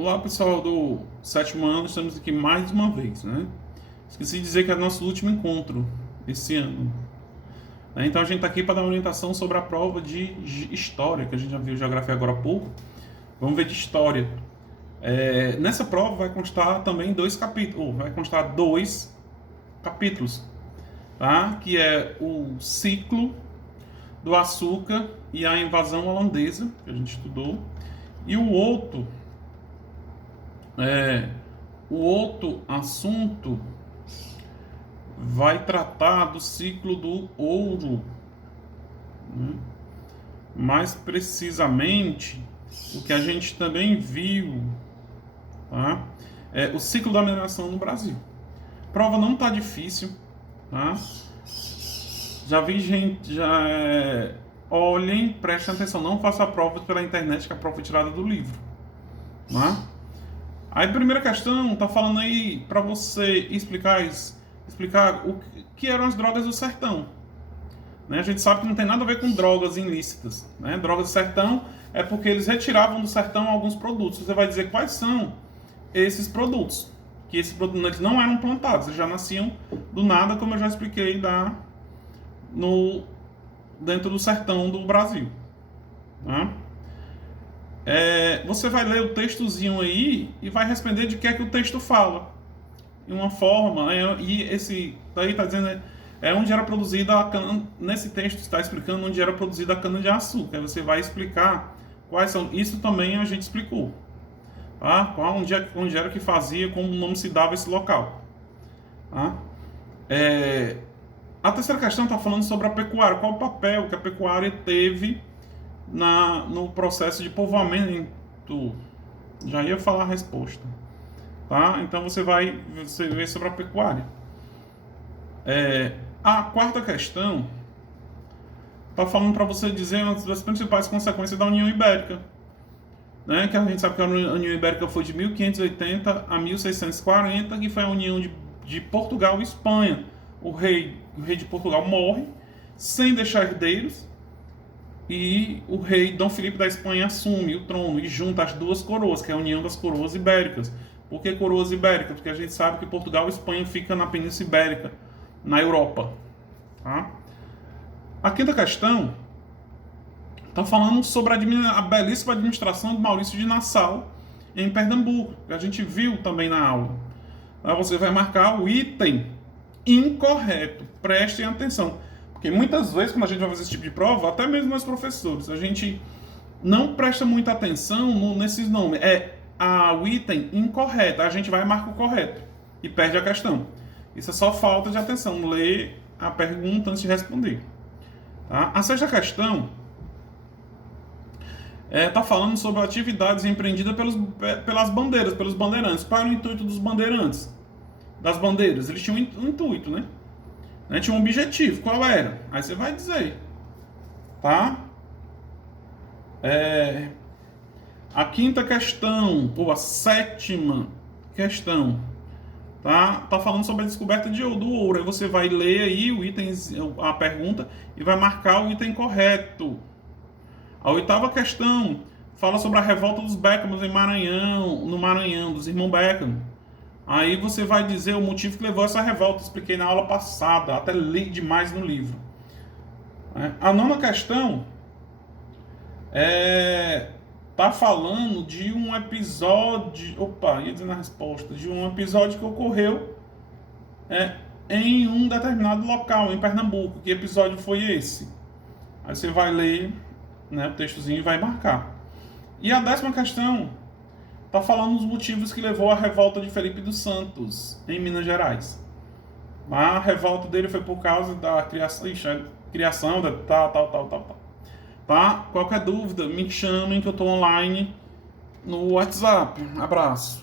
Olá pessoal do sétimo ano, estamos aqui mais uma vez, né? Esqueci de dizer que é o nosso último encontro esse ano. Então a gente está aqui para dar uma orientação sobre a prova de História, que a gente já viu Geografia agora há pouco. Vamos ver de História. Nessa prova vai constar também dois capítulos, tá? Que é o ciclo do açúcar e a invasão holandesa, que a gente estudou. E o outro assunto vai tratar do ciclo do ouro, né? Mais precisamente, o que a gente também viu, tá? É o ciclo da mineração no Brasil. A prova não está difícil, tá? Já vi gente, olhem, prestem atenção, não faça a prova pela internet, que a prova foi tirada do livro, né? Aí, a primeira questão tá falando aí para você explicar o que eram as drogas do sertão, né? A gente sabe que não tem nada a ver com drogas ilícitas, né? Drogas do sertão é porque eles retiravam do sertão alguns produtos. Você vai dizer quais são esses produtos, que esses produtos eles não eram plantados, eles já nasciam do nada, como eu já expliquei dentro do sertão do Brasil, né? Você vai ler o textozinho aí e vai responder de que é que o texto fala. Em uma forma, e esse daí está dizendo onde era produzida a cana. Nesse texto está explicando onde era produzida a cana-de-açúcar. Aí você vai explicar quais são. Isso também a gente explicou, tá? Onde era que fazia, como o nome se dava esse local, tá? A terceira questão está falando sobre a pecuária. Qual o papel que a pecuária teve no processo de povoamento? Já ia falar a resposta, tá? Então você vê sobre a pecuária. A quarta questão está falando para você dizer uma das principais consequências da União Ibérica, né? Que a gente sabe que a União Ibérica foi de 1580 a 1640, que foi a união de Portugal e Espanha. O rei de Portugal morre sem deixar herdeiros, e o rei Dom Filipe da Espanha assume o trono e junta as duas coroas, que é a união das coroas ibéricas. Por que coroas ibéricas? Porque a gente sabe que Portugal e Espanha ficam na Península Ibérica, na Europa, tá? A quinta questão está falando sobre a belíssima administração de Maurício de Nassau em Pernambuco, que a gente viu também na aula. Aí você vai marcar o item incorreto. Prestem atenção. Porque muitas vezes, quando a gente vai fazer esse tipo de prova, até mesmo nós professores, a gente não presta muita atenção nesses nomes. O item incorreto. A gente vai e marca o correto e perde a questão. Isso é só falta de atenção. Lê a pergunta antes de responder, tá? A sexta questão está falando sobre atividades empreendidas pelas bandeiras, pelos bandeirantes. Qual era o intuito dos bandeirantes? Das bandeiras? Eles tinham um intuito, né? Tinha um objetivo. Qual era? Aí você vai dizer, tá? A quinta questão, ou a sétima questão, tá falando sobre a descoberta do ouro. Aí você vai ler aí a pergunta e vai marcar o item correto. A oitava questão fala sobre a revolta dos Beckmans no Maranhão, dos irmãos Beckman. Aí você vai dizer o motivo que levou a essa revolta. Expliquei na aula passada, até li demais no livro. A nona questão tá falando de um episódio. Ia dizer na resposta. De um episódio que ocorreu em um determinado local, em Pernambuco. Que episódio foi esse? Aí você vai ler, né, o textozinho e vai marcar. E a décima questão está falando dos motivos que levou à revolta de Felipe dos Santos, em Minas Gerais. A revolta dele foi por causa da criação da tal. Tá? Qualquer dúvida, me chamem que eu estou online no WhatsApp. Abraço.